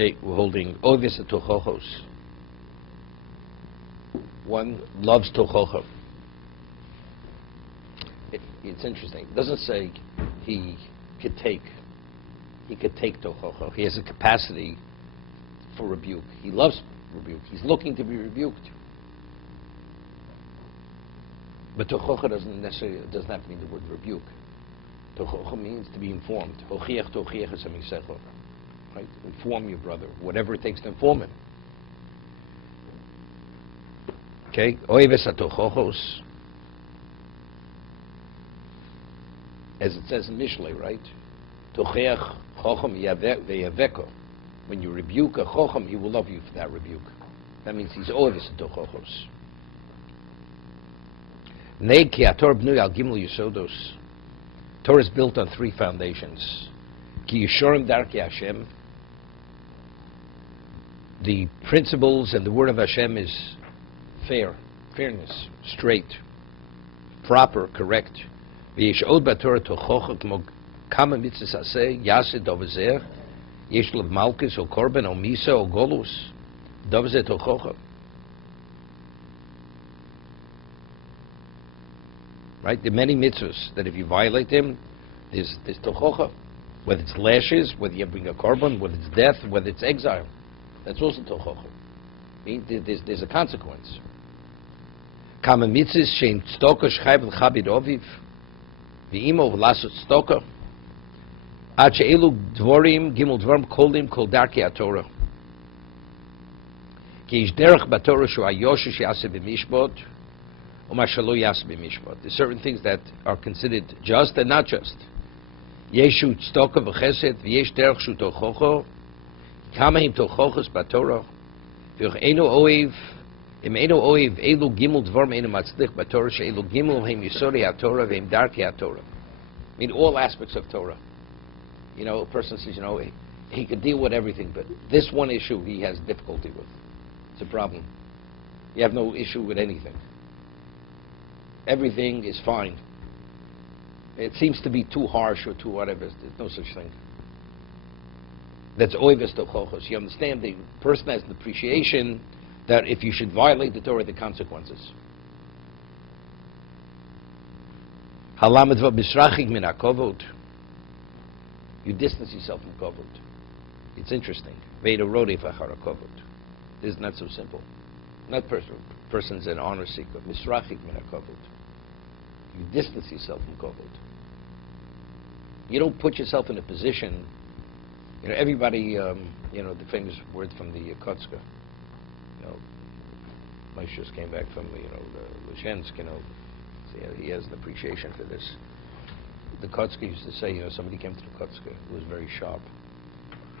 Okay, we're holding Ovis Tochochos. One loves Tochocho. It's interesting. It doesn't say he could take Tochocho. He has a capacity for rebuke. He loves rebuke. He's looking to be rebuked. But Tochocho doesn't have to mean the word rebuke. Tochocho means to be informed. Hochiach tochiach es hamisecho. Right? Inform your brother, whatever it takes to inform him. Okay? Oives atochochos. As it says in Mishlei, right? Tochiach chochem veyaveko. When you rebuke a chochem, he will love you for that rebuke. That means he's oives atochochos. Nei ki ator bnui al gimel yisodos. Torah is built on three foundations. Ki yishorim darkei Hashem. The principles and the word of Hashem is fairness, straight, proper, correct. V'yesh od b'Torah tochocha k'mo kama mitzvos aseh yasid dovazeh yesh lev malchus o korban o misa o golus dovazeh tochocha. Right? There are many mitzvahs that if you violate them, there's tochocha. Whether it's lashes, whether you bring a korban, whether it's death, whether it's exile. That's also tochocha. There's a consequence. Kama mitzvahs shein tzedakah shchayv l'chabed oviv v'imo v'lasot tzedakah ad she'elu dvorim gimel dvorim kolim kol darkei haTorah ki ish derech b'Torah shu hayoshesh yaseh b'mishpot u'ma shelo yaseh b'mishpot. There's certain things that are considered just and not just. Yeshu tzedakah v'chesed v'yesh derech shu tochocha kama him tochochos b'Torah v'yoch eino oiv im eino oiv elu gimel dvorim eino matzlich b'Torah she'elu gimel hem yisodei haTorah v'hem darkei haTorah. I mean, all aspects of Torah. You know, a person says, you know, he could deal with everything, but this one issue he has difficulty with. It's a problem. You have no issue with anything. Everything is fine. It seems to be too harsh or too whatever. There's no such thing. That's oives tochochos. You understand the person has an appreciation that if you should violate the Torah, the consequences. Halamed v'misrachik min hakovod. You distance yourself from kovod. It's interesting. Veda rodef achar hakovod. This is not so simple. Not person's an honor seeker. Misrachik min hakovod. You distance yourself from kovod. You don't put yourself in a position. You know, everybody. You know, the famous word from the Kotzka. You know, Moshe just came back from the Lushensk. You know, so he has an appreciation for this. The Kotzka used to say, you know, somebody came to the Kotzka who was very sharp.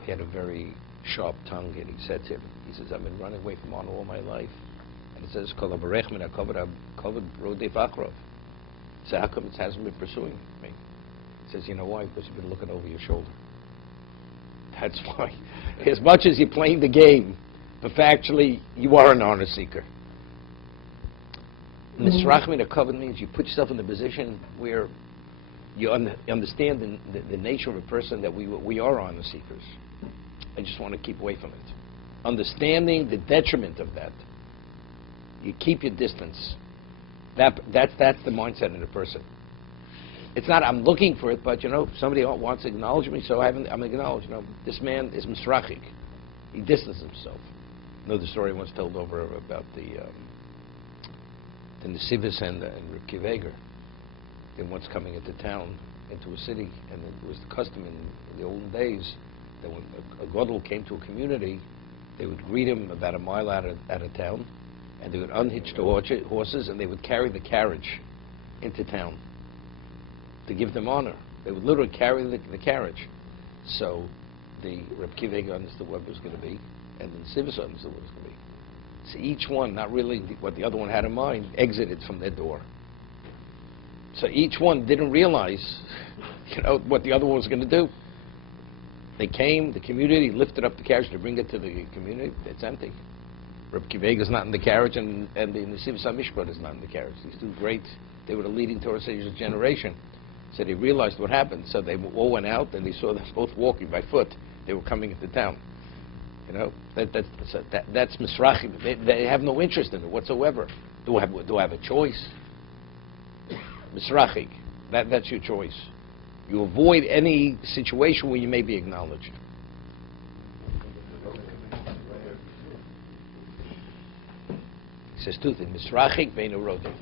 He had a very sharp tongue, and he said to him, he says, "I've been running away from honor all my life." And it says, "Kol havarech min hakovod rodef achrov." So how come it hasn't been pursuing me? He says, you know why? Because you've been looking over your shoulder. That's why. As much as you're playing the game, but factually, you are an honor seeker. Misrach min hakovod means you put yourself in the position where you understand the nature of a person that we are honor seekers. I just want to keep away from it. Understanding the detriment of that, you keep your distance. That's the mindset of the person. It's not I'm looking for it, but you know somebody wants to acknowledge me, so I'm acknowledged. You know, this man is misrachik. He distances himself. You know the story once told over about the Nesivis and Reb Kiveger. They once coming into town, into a city, and it was the custom in the olden days that when a gadol came to a community, they would greet him about a mile out of town, and they would unhitch the horses, and they would carry the carriage into town to give them honor. They would literally carry the carriage. So the Reb Kiveger understood what it was going to be, and the Nesivis understood what it was going to be. So each one, not really what the other one had in mind, exited from their door. So each one didn't realize, you know, what the other one was going to do. They came, the community lifted up the carriage to bring it to the community. It's empty. Reb Kiveger is not in the carriage, and the Nesivis HaMishpat is not in the carriage. These two great, they were the leading Torah sages of generation. So they realized what happened. So they all went out, and they saw them both walking by foot. They were coming into town. You know, that's misrachim. They have no interest in it whatsoever. Do I have a choice? Misrachik. That's your choice. You avoid any situation where you may be acknowledged. He says two things. Misrachik ve'inu rodef.